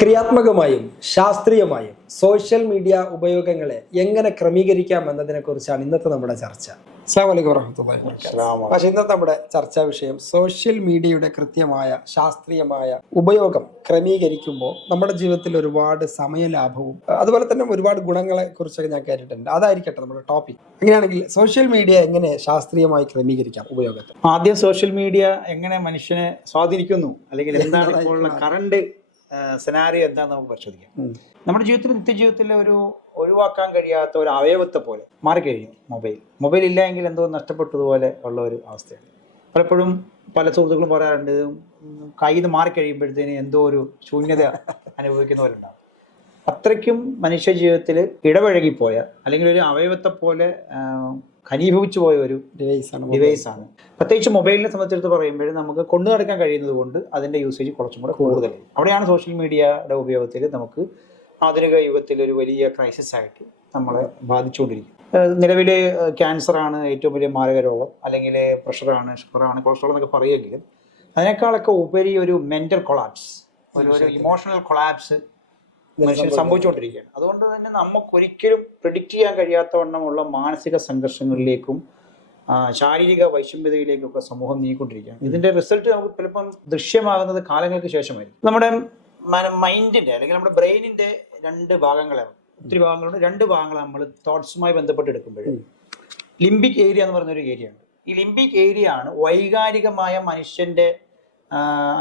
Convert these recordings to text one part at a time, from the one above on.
ക്രിയാത്മകമായും ശാസ്ത്രീയമായും social media ഉപയോഗങ്ങളെ എങ്ങനെ ക്രമീകരിക്കാം എന്നതിനെക്കുറിച്ചാണ് ഇന്നത്തെ നമ്മുടെ ചർച്ച. അസ്സലാമു അലൈക്കും വറഹ്മത്തുള്ളാഹി വബറകാതുഹു. പക്ഷേ ഇന്നത്തെ നമ്മുടെ ചർച്ചാ വിഷയം സോഷ്യൽ മീഡിയയുടെ കൃത്യമായ ശാസ്ത്രീയമായ ഉപയോഗം ക്രമീകരിക്കുമ്പോൾ നമ്മുടെ ജീവിതത്തിൽ ഒരുപാട് സമയലാഭവും അതുപോലെ തന്നെ ഒരുപാട് ഗുണങ്ങളെ കുറിച്ചൊക്കെ ഞാൻ കേട്ടിട്ടുണ്ട്. അതായിരിക്കട്ടെ നമ്മുടെ ടോപ്പിക്. അങ്ങനെയാണെങ്കിൽ സോഷ്യൽ മീഡിയ എങ്ങനെ ശാസ്ത്രീയമായി ക്രമീകരിക്കാം ഉപയോഗത്തെ? ആദ്യം സോഷ്യൽ മീഡിയ എങ്ങനെ മനുഷ്യനെ സ്വാധീനിക്കുന്നു, അല്ലെങ്കിൽ എന്താണ് ഇപ്പോഴുള്ള കറണ്ട് സെനാരിയോ എന്താണെന്ന് നമുക്ക് പരിശോധിക്കാം. നമ്മുടെ ജീവിതത്തിൽ നിത്യജീവിതത്തിലെ ഒരു ഒഴിവാക്കാൻ കഴിയാത്ത ഒരു അവയവത്തെ പോലെ മാറിക്കഴിഞ്ഞു മൊബൈൽ ഇല്ല എങ്കിൽ എന്തോ നഷ്ടപ്പെട്ടതുപോലെ ഉള്ള ഒരു അവസ്ഥയാണ്. പലപ്പോഴും പല സുഹൃത്തുക്കളും പറയാറുണ്ട്, കയ്യിൽ നിന്ന് മാറിക്കഴിയുമ്പോഴത്തേന് എന്തോ ഒരു ശൂന്യത അനുഭവിക്കുന്നവരുണ്ടാവും. അത്രയ്ക്കും മനുഷ്യ ജീവിതത്തിൽ ഇടപഴകിപ്പോയ അല്ലെങ്കിൽ ഒരു അവയവത്തെ പോലെ ഘനീഭവിച്ചു പോയ ഒരു ഡിവൈസാണ്. പ്രത്യേകിച്ച് മൊബൈലിനെ സംബന്ധിച്ചിടത്ത് പറയുമ്പോൾ നമുക്ക് കൊണ്ടു നടക്കാൻ കഴിയുന്നത് കൊണ്ട് അതിൻ്റെ യൂസേജ് കുറച്ചും കൂടെ കൂടുതലായി. അവിടെയാണ് സോഷ്യൽ മീഡിയയുടെ ഉപയോഗത്തിൽ നമുക്ക് ആധുനിക യുഗത്തിൽ ഒരു വലിയ ക്രൈസിസ് ആയിട്ട് നമ്മളെ ബാധിച്ചുകൊണ്ടിരിക്കും. നിലവിൽ ക്യാൻസറാണ് ഏറ്റവും വലിയ മാരക രോഗം, അല്ലെങ്കിൽ പ്രഷറാണ്, ഷുഗറാണ്, കൊളസ്ട്രോൾ എന്നൊക്കെ പറയുമെങ്കിലും അതിനേക്കാളൊക്കെ ഉപരി ഒരു മെന്റൽ കൊളാപ്സ്, ഒരു ഇമോഷണൽ കൊളാപ്സ് മനുഷ്യൻ സംഭവിച്ചുകൊണ്ടിരിക്കുകയാണ്. അതുകൊണ്ട് തന്നെ നമുക്കൊരിക്കലും പ്രിഡിക്റ്റ് ചെയ്യാൻ കഴിയാത്തവണ്ണമുള്ള മാനസിക സംഘർഷങ്ങളിലേക്കും ശാരീരിക വൈഷമ്യതയിലേക്കൊക്കെ സമൂഹം നീങ്ങിക്കൊണ്ടിരിക്കുകയാണ്. ഇതിന്റെ റിസൾട്ട് നമുക്ക് ചിലപ്പം ദൃശ്യമാകുന്നത് കാലങ്ങൾക്ക് ശേഷമായിരിക്കും. നമ്മുടെ മൈൻഡിന്റെ അല്ലെങ്കിൽ നമ്മുടെ ബ്രെയിനിന്റെ രണ്ട് ഭാഗങ്ങളാണ്, ഒത്തിരി ഭാഗങ്ങളുണ്ട്. രണ്ട് ഭാഗങ്ങൾ നമ്മൾ തോട്ട്സുമായി ബന്ധപ്പെട്ട് എടുക്കുമ്പോൾ ലിംബിക് ഏരിയ എന്ന് പറഞ്ഞൊരു ഏരിയ ഉണ്ട്. ഈ ലിംബിക് ഏരിയ ആണ് വൈകാരികമായ മനുഷ്യന്റെ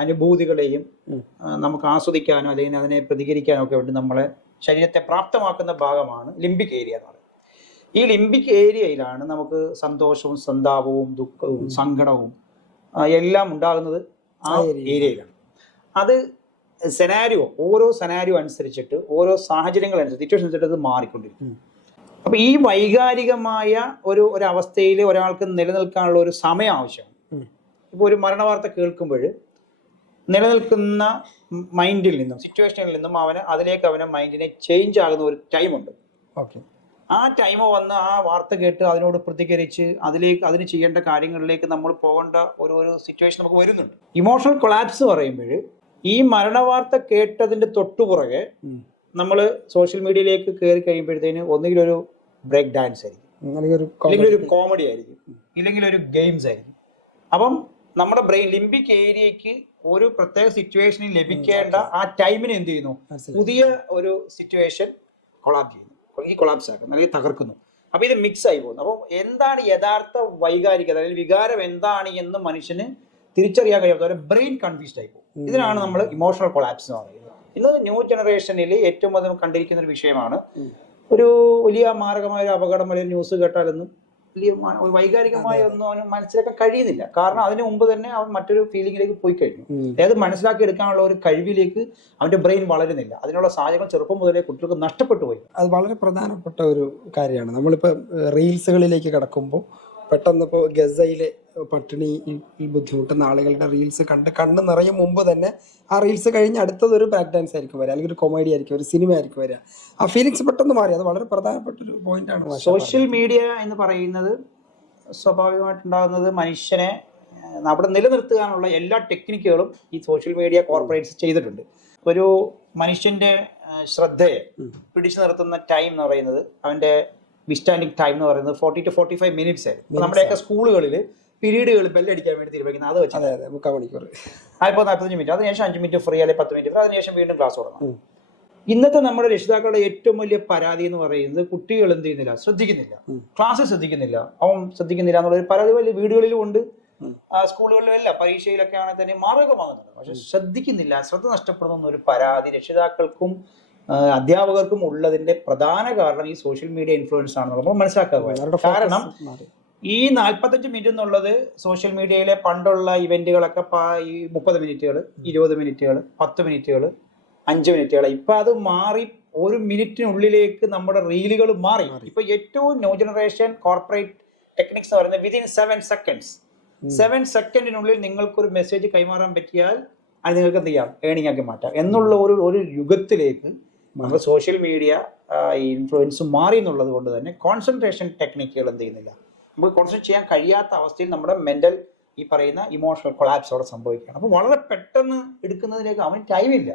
അനുഭൂതികളെയും നമുക്ക് ആസ്വദിക്കാനോ അല്ലെങ്കിൽ അതിനെ പ്രതികരിക്കാനോ ഒക്കെ വേണ്ടി നമ്മളെ ശരീരത്തെ പ്രാപ്തമാക്കുന്ന ഭാഗമാണ് ലിംബിക് ഏരിയ എന്ന് പറയുന്നത്. ഈ ലിംബിക് ഏരിയയിലാണ് നമുക്ക് സന്തോഷവും സന്താപവും ദുഃഖവും സങ്കടവും എല്ലാം ഉണ്ടാകുന്നത് ആ ഏരിയയിലാണ്. അത് ഓരോ സെനാരിയോ അനുസരിച്ചിട്ട്, ഓരോ സാഹചര്യങ്ങൾ അനുസരിച്ച്, സിറ്റുവേഷൻ അനുസരിച്ചിട്ട് അത് മാറിക്കൊണ്ടിരിക്കും. അപ്പൊ ഈ വൈകാരികമായ ഒരു അവസ്ഥയിൽ ഒരാൾക്ക് നിലനിൽക്കാനുള്ള ഒരു സമയം ആവശ്യമാണ്. ഇപ്പോൾ ഒരു മരണവാർത്ത കേൾക്കുമ്പോൾ നിലനിൽക്കുന്ന മൈൻഡിൽ നിന്നും സിറ്റുവേഷനിൽ നിന്നും അവനെ മൈൻഡിനെ ചേഞ്ച് ആകുന്ന ഒരു ടൈമുണ്ട്. ആ ടൈം വന്ന് ആ വാർത്ത കേട്ട് അതിനോട് പ്രതികരിച്ച് അതിന് ചെയ്യേണ്ട കാര്യങ്ങളിലേക്ക് നമ്മൾ പോകേണ്ട ഒരു സിറ്റുവേഷൻ നമുക്ക് വരുന്നുണ്ട്. ഇമോഷണൽ കൊളാപ്സ് പറയുമ്പോൾ ഈ മരണവാർത്ത കേട്ടതിന്റെ തൊട്ടുപുറകെ നമ്മൾ സോഷ്യൽ മീഡിയയിലേക്ക് കയറി കഴിയുമ്പോഴത്തേന് ഒന്നുകിൽ ഒരു ബ്രേക്ക് ഡാൻസ് ആയിരിക്കും, അല്ലെങ്കിൽ ഒരു കോമഡി ആയിരിക്കും, ഇല്ലെങ്കിൽ ഒരു ഗെയിംസ് ആയിരിക്കും. അപ്പം നമ്മുടെ ബ്രെയിൻ ലിംബിക് ഏരിയക്ക് ഒരു പ്രത്യേക സിറ്റുവേഷനിൽ ലഭിക്കേണ്ട ആ ടൈമിന് എന്ത് ചെയ്യുന്നു, പുതിയ ഒരു സിറ്റുവേഷൻ കൊളാപ്സ് ആക്കുന്നു അല്ലെങ്കിൽ തകർക്കുന്നു. അപ്പൊ ഇത് മിക്സ് ആയി പോകുന്നു. അപ്പം എന്താണ് യഥാർത്ഥ വൈകാരികത അല്ലെങ്കിൽ വികാരം എന്താണ് എന്ന് മനുഷ്യന് തിരിച്ചറിയാൻ കഴിയാത്ത ബ്രെയിൻ കൺഫ്യൂസ്ഡ് ആയി പോകും. ഇതിനാണ് നമ്മൾ ഇമോഷണൽ കൊളാപ്സ് എന്ന് പറയുന്നത്. ഇന്ന് ന്യൂ ജനറേഷനിൽ ഏറ്റവും അധികം കണ്ടിരിക്കുന്ന ഒരു വിഷയമാണ്. ഒരു വലിയ മാരകമായ ഒരു അപകടം അല്ലെങ്കിൽ ന്യൂസ് കേട്ടാലൊന്നും വലിയ വൈകാരികമായ ഒന്നും അവന് മനസ്സിലാക്കാൻ കഴിയുന്നില്ല. കാരണം അതിന് മുമ്പ് തന്നെ അവൻ മറ്റൊരു ഫീലിംഗിലേക്ക് പോയി കഴിഞ്ഞു. അതായത് മനസ്സിലാക്കി എടുക്കാനുള്ള ഒരു കഴിവിലേക്ക് അവന്റെ ബ്രെയിൻ വളരുന്നില്ല. അതിനുള്ള സാഹചര്യം ചെറുപ്പം മുതലേ കുട്ടികൾക്ക് നഷ്ടപ്പെട്ടു പോയി. അത് വളരെ പ്രധാനപ്പെട്ട ഒരു കാര്യമാണ്. നമ്മളിപ്പോൾ റീൽസുകളിലേക്ക് കിടക്കുമ്പോൾ പെട്ടെന്ന് ഇപ്പോൾ ഗസയിലെ പട്ടിണിയിൽ ബുദ്ധിമുട്ടുന്ന ആളുകളുടെ റീൽസ് കണ്ണ് നിറയും മുമ്പ് തന്നെ ആ റീൽസ് കഴിഞ്ഞ് അടുത്തതൊരു ബ്രേക്ക് ഡാൻസ് ആയിരിക്കും വരിക, അല്ലെങ്കിൽ ഒരു കൊമേഡി ആയിരിക്കും, ഒരു സിനിമ ആയിരിക്കും വരിക. ആ ഫീലിങ്സ് പെട്ടെന്ന് മാറി. അത് വളരെ പ്രധാനപ്പെട്ട ഒരു പോയിന്റാണ്. സോഷ്യൽ മീഡിയ എന്ന് പറയുന്നത് സ്വാഭാവികമായിട്ടുണ്ടാകുന്നത് മനുഷ്യനെ അവിടെ നിലനിർത്താനുള്ള എല്ലാ ടെക്നിക്കുകളും ഈ സോഷ്യൽ മീഡിയ കോർപ്പറേറ്റ്സ് ചെയ്തിട്ടുണ്ട്. ഒരു മനുഷ്യന്റെ ശ്രദ്ധയെ പിടിച്ചു നിർത്തുന്ന ടൈം എന്ന് പറയുന്നത്, അവന്റെ വിസ്റ്റാൻഡിങ് ടൈം എന്ന് പറയുന്നത് 40 to 45 മിനിറ്റ്സ് ആയിരുന്നു. നമ്മുടെയൊക്കെ സ്കൂളുകളിൽ പീരീഡുകൾ ബെല്ലടിക്കാൻ വേണ്ടി തീരുമാനിക്കുന്നത് അത് വെച്ചാൽ 3/4 മണിക്കൂർ, 45 മിനിറ്റ്, അതിനുശേഷം 5 മിനിറ്റ് ഫ്രീ അല്ലെങ്കിൽ 10 മിനിറ്റ് ഫ്രീ, അതിനുശേഷം വീണ്ടും ക്ലാസ് തുടങ്ങും. ഇന്നത്തെ നമ്മുടെ രക്ഷിതാക്കളുടെ ഏറ്റവും വലിയ പരാതി എന്ന് പറയുന്നത് കുട്ടികൾ എന്ത് ചെയ്യുന്നില്ല, ശ്രദ്ധിക്കുന്നില്ല, ക്ലാസ് ശ്രദ്ധിക്കുന്നില്ല, അവൻ ശ്രദ്ധിക്കുന്നില്ല എന്നുള്ളൊരു പരാതി വലിയ വീടുകളിലും ഉണ്ട്, സ്കൂളുകളിലും അല്ല, പരീക്ഷയിലൊക്കെ ആണെങ്കിൽ തന്നെ മാർഗമാകുന്നുണ്ട്. പക്ഷെ ശ്രദ്ധിക്കുന്നില്ല, ശ്രദ്ധ നഷ്ടപ്പെടുന്ന ഒരു പരാതി രക്ഷിതാക്കൾക്കും അധ്യാപകർക്കും ഉള്ളതിന്റെ പ്രധാന കാരണം ഈ സോഷ്യൽ മീഡിയ ഇൻഫ്ലുവൻസ് ആണെന്ന് നമ്മൾ മനസ്സിലാക്കുക. കാരണം ഈ 45 മിനിറ്റ് എന്നുള്ളത് സോഷ്യൽ മീഡിയയിലെ പണ്ടുള്ള ഇവന്റുകളൊക്കെ ഈ 30 മിനിറ്റുകൾ, 20 മിനിറ്റുകൾ, 10 മിനിറ്റുകൾ, 5 മിനിറ്റുകൾ, ഇപ്പൊ അത് മാറി 1 മിനിറ്റിനുള്ളിലേക്ക് നമ്മുടെ റീലുകൾ മാറി. ഇപ്പൊ ഏറ്റവും ന്യൂ ജനറേഷൻ കോർപ്പറേറ്റ് ടെക്നിക്സ് എന്ന് പറയുന്നത് വിതിൻ 7 സെക്കൻഡിനുള്ളിൽ നിങ്ങൾക്കൊരു മെസ്സേജ് കൈമാറാൻ പറ്റിയാൽ അത് നിങ്ങൾക്ക് എന്ത് ചെയ്യാം, ഏണിംഗ് ആക്കി മാറ്റാം എന്നുള്ള ഒരു യുഗത്തിലേക്ക് നമ്മൾ സോഷ്യൽ മീഡിയ ഇൻഫ്ലുവൻസ് മാറി എന്നുള്ളത് കൊണ്ട് തന്നെ കോൺസെൻട്രേഷൻ ടെക്നിക്കുകൾ എന്ത് ചെയ്യുന്നില്ല, നമുക്ക് കോൺസെൻട്രേറ്റ് ചെയ്യാൻ കഴിയാത്ത അവസ്ഥയിൽ നമ്മുടെ മെന്റൽ ഈ പറയുന്ന ഇമോഷണൽ കൊളാപ്സ് അവിടെ സംഭവിക്കുകയാണ്. അപ്പോൾ വളരെ പെട്ടെന്ന് എടുക്കുന്നതിലേക്ക് അവന് ടൈമില്ല.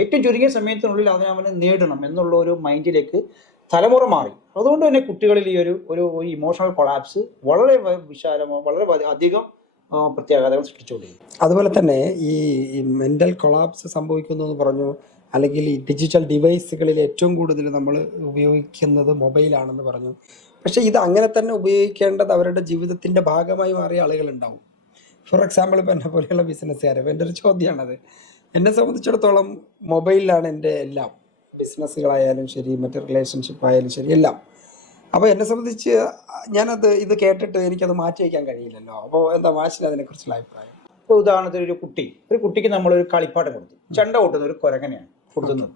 ഏറ്റവും ചുരുങ്ങിയ സമയത്തിനുള്ളിൽ അവന് നേടണം എന്നുള്ള ഒരു മൈൻഡിലേക്ക് തലമുറ മാറി. അതുകൊണ്ട് തന്നെ കുട്ടികളിൽ ഈ ഒരു ഇമോഷണൽ കൊളാപ്സ് വളരെ വിശാലമോ വളരെ അധികം പ്രത്യാഘാതങ്ങൾ സൃഷ്ടിച്ചുകൊണ്ടിരിക്കും. അതുപോലെ തന്നെ ഈ മെന്റൽ കൊളാപ്സ് സംഭവിക്കുന്നു എന്ന് പറഞ്ഞു, അല്ലെങ്കിൽ ഈ ഡിജിറ്റൽ ഡിവൈസുകളിൽ ഏറ്റവും കൂടുതൽ നമ്മൾ ഉപയോഗിക്കുന്നത് മൊബൈലാണെന്ന് പറഞ്ഞു. പക്ഷേ ഇത് അങ്ങനെ തന്നെ ഉപയോഗിക്കേണ്ടത് അവരുടെ ജീവിതത്തിൻ്റെ ഭാഗമായി മാറിയ ആളുകളുണ്ടാവും. ഫോർ എക്സാമ്പിൾ ഇപ്പോൾ എന്നെ പോലെയുള്ള ബിസിനസ്സുകാർ, എൻ്റെ ഒരു ചോദ്യമാണത്. എന്നെ സംബന്ധിച്ചിടത്തോളം മൊബൈലിലാണ് എൻ്റെ എല്ലാം, ബിസിനസ്സുകളായാലും ശരി, മറ്റ് റിലേഷൻഷിപ്പ് ആയാലും ശരി, എല്ലാം. അപ്പോൾ എന്നെ സംബന്ധിച്ച് ഇത് കേട്ടിട്ട് എനിക്കത് മാറ്റി വയ്ക്കാൻ കഴിയില്ലല്ലോ. അപ്പോൾ എന്താ മാഷിന് അതിനെക്കുറിച്ചുള്ള അഭിപ്രായം? ഇപ്പോൾ ഉദാഹരണത്തിന് ഒരു കുട്ടിക്ക് നമ്മളൊരു കളിപ്പാട്ടം കൊടുത്തു, ചെണ്ട കൊട്ടുന്ന ഒരു കുരങ്ങനെയാണ് കൊടുക്കുന്നത്.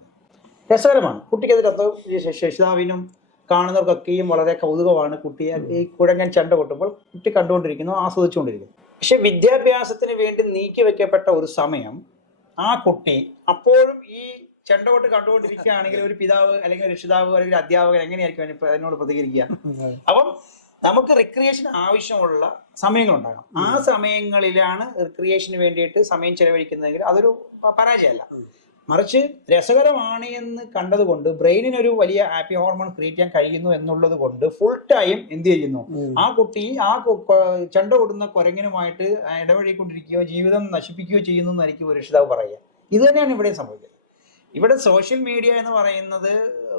രസകരമാണ്, കുട്ടിക്ക് അതിനകത്ത് രക്ഷിതാവിനും കാണുന്നവർക്കൊക്കെയും വളരെ കൗതുകമാണ്. കുട്ടിയെ ഈ കുരങ്ങൻ ചെണ്ട കൊട്ടുമ്പോൾ കുട്ടി കണ്ടുകൊണ്ടിരിക്കുന്നു, ആസ്വദിച്ചുകൊണ്ടിരിക്കുന്നു. പക്ഷെ വിദ്യാഭ്യാസത്തിന് വേണ്ടി നീക്കി വെക്കപ്പെട്ട ഒരു സമയം ആ കുട്ടി അപ്പോഴും ഈ ചെണ്ട കൊട്ട് കണ്ടുകൊണ്ടിരിക്കുകയാണെങ്കിൽ ഒരു പിതാവ് അല്ലെങ്കിൽ രക്ഷിതാവ് അല്ലെങ്കിൽ അധ്യാപകൻ എങ്ങനെയായിരിക്കും അതിനോട് പ്രതികരിക്കുക? അപ്പം നമുക്ക് റിക്രിയേഷൻ ആവശ്യമുള്ള സമയങ്ങളുണ്ടാകാം. ആ സമയങ്ങളിലാണ് റിക്രിയേഷന് വേണ്ടിയിട്ട് സമയം ചെലവഴിക്കുന്നതെങ്കിൽ അതൊരു പരാജയമല്ല. മറിച്ച് രസകരമാണ് എന്ന് കണ്ടതുകൊണ്ട് ബ്രെയിനിനൊരു വലിയ ഹാപ്പി ഹോർമോൺ ക്രിയേറ്റ് ചെയ്യാൻ കഴിയുന്നു എന്നുള്ളത് കൊണ്ട് ഫുൾ ടൈം എന്ത് ചെയ്യുന്നു, ആ കുട്ടി ആ ചെണ്ട കൊടുക്കുന്ന കുരങ്ങനുമായിട്ട് ഇടപഴകിക്കൊണ്ടിരിക്കുകയോ ജീവിതം നശിപ്പിക്കുകയോ ചെയ്യുന്നു എന്നായിരിക്കും രക്ഷിതാവ് പറയുക. ഇത് തന്നെയാണ് ഇവിടെ സംഭവിക്കുന്നത്. ഇവിടെ സോഷ്യൽ മീഡിയ എന്ന് പറയുന്നത്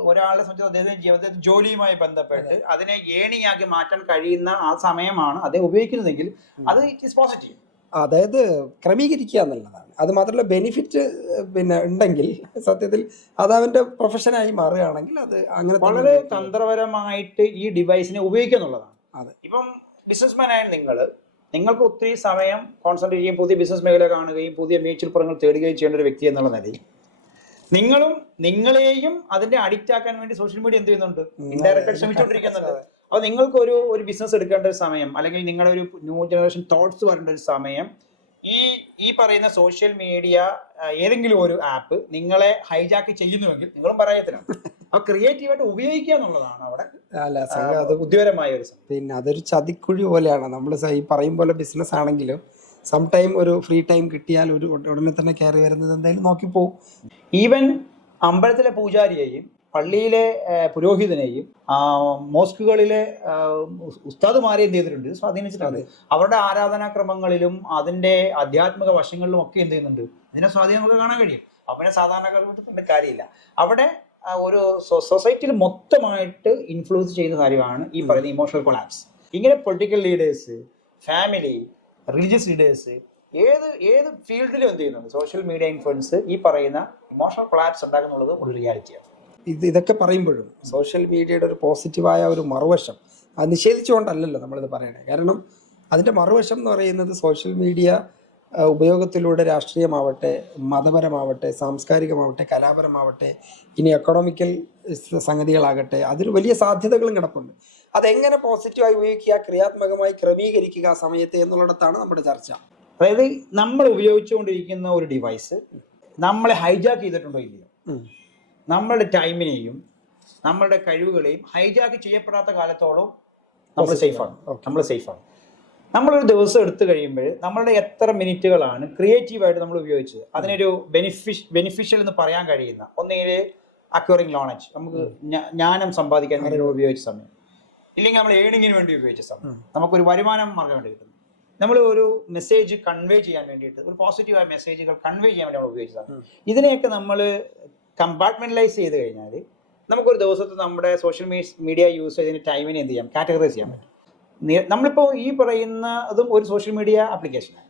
ഒരാളെ സംബന്ധിച്ച് അദ്ദേഹത്തിന്റെ ജീവിതത്തിൽ ജോലിയുമായി ബന്ധപ്പെട്ട് അതിനെ ഏണിയാക്കി മാറ്റാൻ കഴിയുന്ന ആ സമയമാണ് അദ്ദേഹം ഉപയോഗിക്കുന്നതെങ്കിൽ അത് ഇറ്റ് ഈസ് പോസിറ്റീവ്. അതായത് ക്രമീകരിക്കുക എന്നുള്ളതാണ്. അത് മാത്രമല്ല ബെനിഫിറ്റ് ഉണ്ടെങ്കിൽ സത്യത്തിൽ അത് അവന്റെ പ്രൊഫഷനായി മാറുകയാണെങ്കിൽ അത് അങ്ങനെ വളരെ തന്ത്രപരമായിട്ട് ഈ ഡിവൈസിനെ ഉപയോഗിക്കുക എന്നുള്ളതാണ്. അതെ. ഇപ്പം ബിസിനസ്മാൻ ആയ നിങ്ങൾക്ക് ഒത്തിരി സമയം കോൺസെൻട്രേറ്റ് ചെയ്യുകയും പുതിയ ബിസിനസ് മേഖല കാണുകയും പുതിയ മേച്ചിൽപ്പുറങ്ങൾ തേടുകയും ചെയ്യേണ്ട ഒരു വ്യക്തി എന്നുള്ള നിലയിൽ നിങ്ങളെയും അതിന്റെ അഡിക്റ്റ് ആക്കാൻ വേണ്ടി സോഷ്യൽ മീഡിയ എന്ത് ചെയ്യുന്നുണ്ട്, ഇൻഡയറക്റ്റ് ശ്രമിച്ചുകൊണ്ടിരിക്കുന്നുണ്ട്. അപ്പൊ നിങ്ങൾക്ക് ഒരു ബിസിനസ് എടുക്കേണ്ട ഒരു സമയം, അല്ലെങ്കിൽ നിങ്ങളുടെ ഒരു ന്യൂ ജനറേഷൻ തോട്ട്സ് വരേണ്ട ഒരു സമയം ഈ പറയുന്ന സോഷ്യൽ മീഡിയ ഏതെങ്കിലും ഒരു ആപ്പ് നിങ്ങളെ ഹൈജാക്ക് ചെയ്യുന്നുവെങ്കിൽ നിങ്ങളും പറയത്തിനാണ്. അപ്പൊ ക്രിയേറ്റീവായിട്ട് ഉപയോഗിക്കുക എന്നുള്ളതാണ് അവിടെ അത് ബുദ്ധിപരമായ ഒരു സമയം. പിന്നെ അതൊരു ചതിക്കുഴി പോലെയാണ്. നമ്മൾ ഈ പറയും പോലെ ബിസിനസ് ആണെങ്കിലും സം ടൈം ഒരു ഫ്രീ ടൈം കിട്ടിയാൽ ഉടനെ തന്നെ കയറി വരുന്നത് എന്തായാലും നോക്കിപ്പോവും. ഈവൻ അമ്പലത്തിലെ പൂജാരിയെയും പള്ളിയിലെ പുരോഹിതനെയും മോസ്കുകളിലെ ഉസ്താദുമാരെ എന്ത് ചെയ്തിട്ടുണ്ട്, സ്വാധീനിച്ചിട്ടുണ്ട്. അവരുടെ ആരാധനാക്രമങ്ങളിലും അതിന്റെ ആധ്യാത്മിക വശങ്ങളിലും ഒക്കെ എന്ത് ചെയ്യുന്നുണ്ട്, ഇതിനെ സ്വാധീനം നമുക്ക് കാണാൻ കഴിയും. അവനെ സാധാരണക്കാരുടെ കാര്യമില്ല. അവിടെ ഒരു സൊസൈറ്റിയിൽ മൊത്തമായിട്ട് ഇൻഫ്ലുവൻസ് ചെയ്യുന്ന കാര്യമാണ് ഈ പറയുന്ന ഇമോഷണൽ കൊളാപ്സ്. ഇങ്ങനെ political leaders, family, religious leaders, ഏത് ഫീൽഡിലും എന്ത് ചെയ്യുന്നുണ്ട്, സോഷ്യൽ മീഡിയ ഇൻഫ്ലുവൻസ് ഈ പറയുന്ന ഇമോഷണൽ കൊളാപ്സ് ഉണ്ടാക്കുന്നുള്ളത് ഒരു റിയാലിറ്റിയാണ്. ഇതൊക്കെ പറയുമ്പോഴും സോഷ്യൽ മീഡിയയുടെ ഒരു പോസിറ്റീവായ ഒരു മറുവശം അത് നിഷേധിച്ചുകൊണ്ടല്ലല്ലോ നമ്മളിത് പറയണേ. കാരണം അതിൻ്റെ മറുവശം എന്ന് പറയുന്നത് സോഷ്യൽ മീഡിയ ഉപയോഗത്തിലൂടെ രാഷ്ട്രീയമാവട്ടെ, മതപരമാവട്ടെ, സാംസ്കാരികമാവട്ടെ, കലാപരമാവട്ടെ, ഇനി എക്കണോമിക്കൽ സംഗതികളാകട്ടെ, അതിൽ വലിയ സാധ്യതകളും കിടപ്പുണ്ട്. അതെങ്ങനെ പോസിറ്റീവായി ഉപയോഗിക്കുക, ക്രിയാത്മകമായി ക്രമീകരിക്കുക ആ സമയത്ത് എന്നുള്ളിടത്താണ് നമ്മുടെ ചർച്ച. അതായത് നമ്മൾ ഉപയോഗിച്ചുകൊണ്ടിരിക്കുന്ന ഒരു ഡിവൈസ് നമ്മളെ ഹൈജാക്ക് ചെയ്തിട്ടുണ്ടോ ഇല്ലയോ, നമ്മളുടെ ടൈമിനെയും നമ്മളുടെ കഴിവുകളെയും ഹൈജാക്ക് ചെയ്യപ്പെടാത്ത കാലത്തോളം നമ്മൾ സേഫാണ്. നമ്മളൊരു ദിവസം എടുത്തു കഴിയുമ്പോൾ നമ്മളുടെ എത്ര മിനിറ്റുകളാണ് ക്രിയേറ്റീവായിട്ട് നമ്മൾ ഉപയോഗിച്ചത്, അതിനൊരു ബെനിഫിഷ്യൽ എന്ന് പറയാൻ കഴിയുന്ന, ഒന്നുകിൽ അക്വയറിംഗ് നോളജ്, നമുക്ക് ജ്ഞാനം സമ്പാദിക്കാൻ വേണ്ടി ഉപയോഗിച്ച സമയം, ഇല്ലെങ്കിൽ നമ്മൾ ഏണിങ്ങിന് വേണ്ടി ഉപയോഗിച്ച സമയം, നമുക്കൊരു വരുമാനം മാർഗം വേണ്ടി കിട്ടുന്നു, നമ്മൾ ഒരു മെസ്സേജ് കൺവേ ചെയ്യാൻ വേണ്ടിയിട്ട്, ഒരു പോസിറ്റീവായ മെസ്സേജുകൾ കൺവേ ചെയ്യാൻ വേണ്ടി നമ്മൾ ഉപയോഗിച്ചതാണ്. ഇതിനെയൊക്കെ നമ്മൾ കമ്പാർട്ട്മെന്റലൈസ് ചെയ്ത് കഴിഞ്ഞാൽ നമുക്കൊരു ദിവസത്തെ നമ്മുടെ സോഷ്യൽ മീഡിയ യൂസ് ചെയ്തതിന് ടൈമിനെ എന്ത് ചെയ്യാം, കാറ്റഗറൈസ് ചെയ്യാൻ പറ്റും. നമ്മളിപ്പോൾ ഈ പറയുന്നതും ഒരു സോഷ്യൽ മീഡിയ ആപ്ലിക്കേഷനാണ്.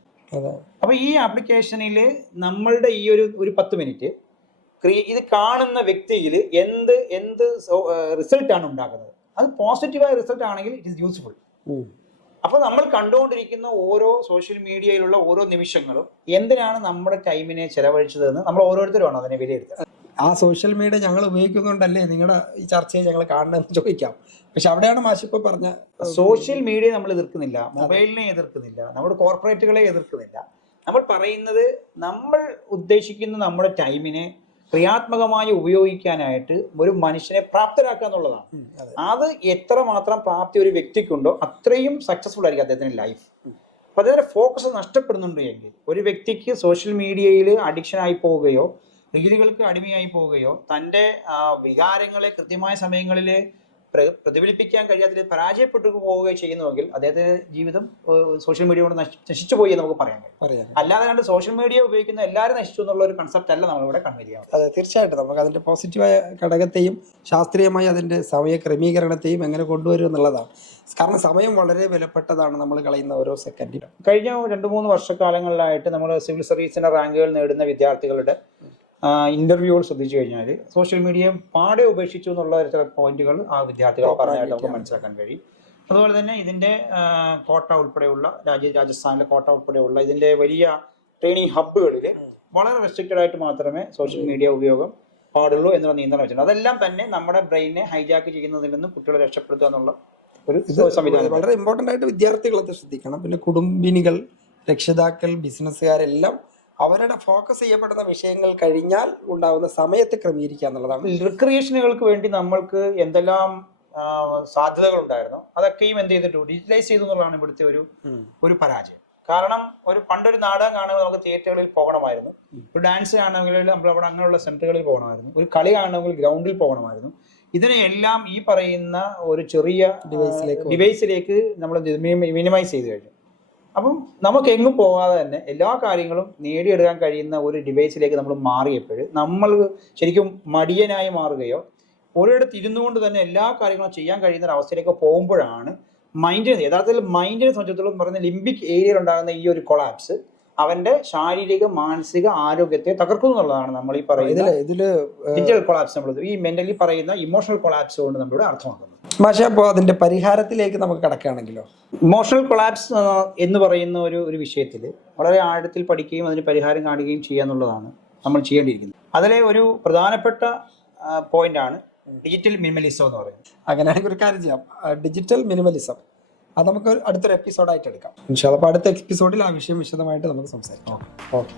അപ്പോൾ ഈ ആപ്ലിക്കേഷനിൽ നമ്മളുടെ ഈ ഒരു 10 മിനിറ്റ് ഇത് കാണുന്ന വ്യക്തിയിൽ എന്ത് റിസൾട്ടാണ് ഉണ്ടാക്കുന്നത്, അത് പോസിറ്റീവായ റിസൾട്ട് ആണെങ്കിൽ ഇറ്റ് ഈസ് യൂസ്ഫുൾ. അപ്പോൾ നമ്മൾ കണ്ടുകൊണ്ടിരിക്കുന്ന ഓരോ സോഷ്യൽ മീഡിയയിലുള്ള ഓരോ നിമിഷങ്ങളും എന്തിനാണ് നമ്മുടെ ടൈമിനെ ചെലവഴിച്ചതെന്ന് നമ്മൾ ഓരോരുത്തരുമാണ് അതിനെ വിലയിരുത്തുക. ആ സോഷ്യൽ മീഡിയ ഞങ്ങൾ ഉപയോഗിക്കുന്നുണ്ടല്ലേ നിങ്ങളുടെ ഈ ചർച്ചയെ ഞങ്ങൾ കാണണമെന്ന് ചോദിക്കാം. പക്ഷെ അവിടെയാണ് മാഷിപ്പോൾ പറഞ്ഞ സോഷ്യൽ മീഡിയ നമ്മൾ എതിർക്കുന്നില്ല, മൊബൈലിനെ എതിർക്കുന്നില്ല, നമ്മുടെ കോർപ്പറേറ്റുകളെ എതിർക്കുന്നില്ല. നമ്മൾ പറയുന്നത് നമ്മൾ ഉദ്ദേശിക്കുന്ന നമ്മുടെ ടൈമിനെ ക്രിയാത്മകമായി ഉപയോഗിക്കാനായിട്ട് ഒരു മനുഷ്യനെ പ്രാപ്തരാക്കുക എന്നുള്ളതാണ്. അത് എത്രമാത്രം പ്രാപ്തി ഒരു വ്യക്തിക്കുണ്ടോ അത്രയും സക്സസ്ഫുൾ ആയിരിക്കും അദ്ദേഹത്തിന്റെ ലൈഫ്. അപ്പോൾ അതിൻ്റെ ഫോക്കസ് നഷ്ടപ്പെടുന്നുണ്ട് എങ്കിൽ ഒരു വ്യക്തിക്ക് സോഷ്യൽ മീഡിയയിൽ അഡിക്ഷനായി പോവുകയോ റീലുകൾക്ക് അടിമയായി പോവുകയോ തൻ്റെ വികാരങ്ങളെ കൃത്യമായ സമയങ്ങളിൽ പ്രതിഫലിപ്പിക്കാൻ കഴിയാത്തതിൽ പരാജയപ്പെട്ടു പോവുകയോ ചെയ്യുന്നുവെങ്കിൽ അദ്ദേഹത്തിന്റെ ജീവിതം സോഷ്യൽ മീഡിയ കൊണ്ട് നശിച്ചു പോയി എന്ന് നമുക്ക് പറയാൻ കഴിയും. അല്ലാതെ കണ്ട് സോഷ്യൽ മീഡിയ ഉപയോഗിക്കുന്ന എല്ലാവരും നശിച്ചു എന്നുള്ള ഒരു കൺസെപ്റ്റ് അല്ല നമ്മളിവിടെ കൺവേ ചെയ്യാം. അതെ, തീർച്ചയായിട്ടും നമുക്ക് അതിന്റെ പോസിറ്റീവായ ഘടകത്തെയും ശാസ്ത്രീയമായി അതിന്റെ സമയ ക്രമീകരണത്തെയും എങ്ങനെ കൊണ്ടുവരും എന്നുള്ളതാണ്. കാരണം സമയം വളരെ വിലപ്പെട്ടതാണ്, നമ്മൾ കളയുന്ന ഓരോ സെക്കൻഡിലും. കഴിഞ്ഞ 2-3 വർഷക്കാലങ്ങളിലായിട്ട് നമ്മൾ സിവിൽ സർവീസിന്റെ റാങ്കുകൾ നേടുന്ന വിദ്യാർത്ഥികളുടെ ഇന്റർവ്യൂകൾ ശ്രദ്ധിച്ചു കഴിഞ്ഞാൽ സോഷ്യൽ മീഡിയ പാടെ ഉപേക്ഷിച്ചു എന്നുള്ള ചില പോയിന്റുകൾ ആ വിദ്യാർത്ഥികൾ പറഞ്ഞായിട്ട് നമുക്ക് മനസ്സിലാക്കാൻ കഴിയും. അതുപോലെ തന്നെ ഇതിന്റെ കോട്ട ഉൾപ്പെടെയുള്ള രാജസ്ഥാനിലെ കോട്ട ഉൾപ്പെടെയുള്ള ഇതിന്റെ വലിയ ട്രെയിനിങ് ഹബ്ബുകളിൽ വളരെ റെസ്ട്രിക്റ്റഡ് ആയിട്ട് മാത്രമേ സോഷ്യൽ മീഡിയ ഉപയോഗം പാടുള്ളൂ എന്നുള്ള നിയന്ത്രണം വെച്ചിട്ടുണ്ട്. അതെല്ലാം തന്നെ നമ്മുടെ ബ്രെയിനെ ഹൈജാക്ക് ചെയ്യുന്നതിൽ നിന്നും കുട്ടികളെ രക്ഷപ്പെടുത്തുക എന്നുള്ള ഒരു സംവിധാനം വളരെ ഇമ്പോർട്ടൻ്റ് ആയിട്ട് വിദ്യാർത്ഥികളത് ശ്രദ്ധിക്കണം. പിന്നെ കുടുംബിനികൾ, രക്ഷിതാക്കൾ, ബിസിനസ്സുകാരെല്ലാം അവരുടെ ഫോക്കസ് ചെയ്യപ്പെടുന്ന വിഷയങ്ങൾ കഴിഞ്ഞാൽ ഉണ്ടാകുന്ന സമയത്ത് ക്രമീകരിക്കുക എന്നുള്ളതാണ്. റിക്രിയേഷനുകൾക്ക് വേണ്ടി നമ്മൾക്ക് എന്തെല്ലാം സാധ്യതകൾ ഉണ്ടായിരുന്നു അതൊക്കെയും എന്ത് ചെയ്തിട്ടു ഡിജിറ്റലൈസ് ചെയ്തു എന്നുള്ളതാണ് ഇവിടുത്തെ ഒരു പരാജയം. കാരണം പണ്ടൊരു നാടകം കാണുമ്പോൾ നമുക്ക് തിയേറ്ററുകളിൽ പോകണമായിരുന്നു, ഒരു ഡാൻസ് കാണണമെങ്കിൽ നമ്മൾ അവിടെ അങ്ങനെയുള്ള സെന്ററുകളിൽ പോകണമായിരുന്നു, ഒരു കളി കാണണമെങ്കിൽ ഗ്രൗണ്ടിൽ പോകണമായിരുന്നു. ഇതിനെയെല്ലാം ഈ പറയുന്ന ഒരു ചെറിയ ഡിവൈസിലേക്ക് നമ്മൾ മിനിമൈസ് ചെയ്ത് കഴിഞ്ഞു. അപ്പം നമുക്ക് എങ്ങും പോകാതെ തന്നെ എല്ലാ കാര്യങ്ങളും നേടിയെടുക്കാൻ കഴിയുന്ന ഒരു ഡിവൈസിലേക്ക് നമ്മൾ മാറിയപ്പോൾ നമ്മൾ ശരിക്കും മടിയനായി മാറുകയോ ഒരിടത്ത് ഇരുന്നുകൊണ്ട് തന്നെ എല്ലാ കാര്യങ്ങളും ചെയ്യാൻ കഴിയുന്ന ഒരു അവസ്ഥയിലേക്ക് പോകുമ്പോഴാണ് മൈൻഡിന് യഥാർത്ഥത്തിൽ മൈൻഡിനെ സംബന്ധിച്ചിടത്തോളം പറയുന്ന ലിംബിക് ഏരിയയിൽ ഉണ്ടാകുന്ന ഈ ഒരു കൊളാപ്സ് അവന്റെ ശാരീരിക മാനസിക ആരോഗ്യത്തെ തകർക്കുന്നു എന്നുള്ളതാണ് നമ്മൾ ഈ പറയുന്ന ഡിജിറ്റൽ കൊളാപ്സ്. നമ്മൾ ഈ മെന്റലി പറയുന്ന ഇമോഷണൽ കൊളാപ്സ് കൊണ്ട് നമ്മളിവിടെ അർത്ഥമാക്കുന്നത്. പക്ഷേ അപ്പോൾ അതിന്റെ പരിഹാരത്തിലേക്ക് നമുക്ക് കടക്കുകയാണെങ്കിലോ, ഇമോഷണൽ കൊളാപ്സ് എന്ന് പറയുന്ന ഒരു വിഷയത്തിൽ വളരെ ആഴത്തിൽ പഠിക്കുകയും അതിന് പരിഹാരം കാണുകയും ചെയ്യുക എന്നുള്ളതാണ് നമ്മൾ ചെയ്യേണ്ടിയിരിക്കുന്നത്. അതിലെ ഒരു പ്രധാനപ്പെട്ട പോയിന്റാണ് ഡിജിറ്റൽ മിനിമലിസം എന്ന് പറയുന്നത്. അങ്ങനെയാണെങ്കിൽ ഒരു കാര്യം ചെയ്യാം, ഡിജിറ്റൽ മിനിമലിസം അത് നമുക്ക് അടുത്തൊരു എപ്പിസോഡായിട്ട് എടുക്കാം. ഇൻഷാ അല്ലാഹ്. അപ്പോൾ അടുത്ത എപ്പിസോഡിൽ ആ വിഷയം വിശദമായിട്ട് നമുക്ക് സംസാരിക്കാം. ഓക്കെ.